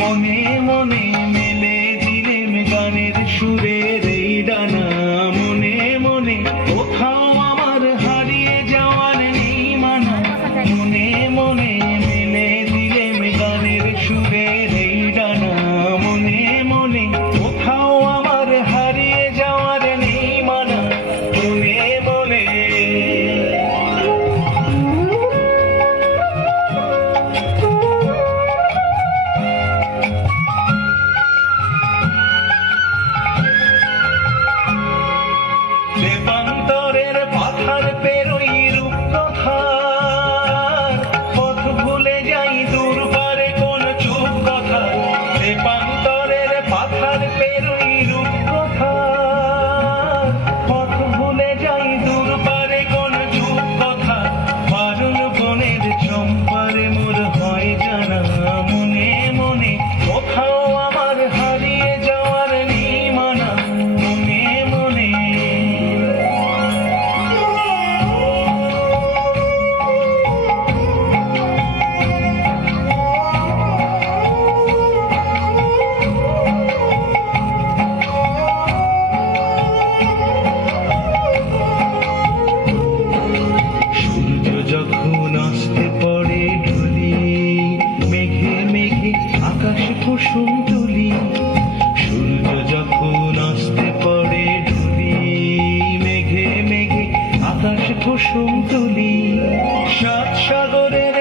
মনে মনে মেলে দিলেম গানের সুরের এই ডানা, মনে মনে কোথাও আমার হারিয়ে যাওয়ার নেই মানা। মনে মনে মেলে দিলেম গানের সুরের এই ডানা, মনে মনে কোথাও আমার হারিয়ে যাওয়ার নেই মানা। মনে মনে দেবান্তরের পাথার পেরোই রূপকথার পথ ভুলে যাই দূরপারে কোন চুপ কথা। দেবান্তরের পাথার পেরোই রূপকথার পথ ভুলে যাই দূরপারে কোন চুপ কথা। বারুণ বনের চম্পারে মোর হয় জানা, মনে মনে কোথাও আমার হারিয়ে যাওয়ার নেই মানা। মনে মনে যখন আসতে পড়ে ঢুলি, মেঘে মেঘে আকাশ কুসুম তুলি। সূর্য যখন আসতে পড়ে ঢুলি, মেঘে মেঘে আকাশ কুসুম তুলি। সাত সাগরের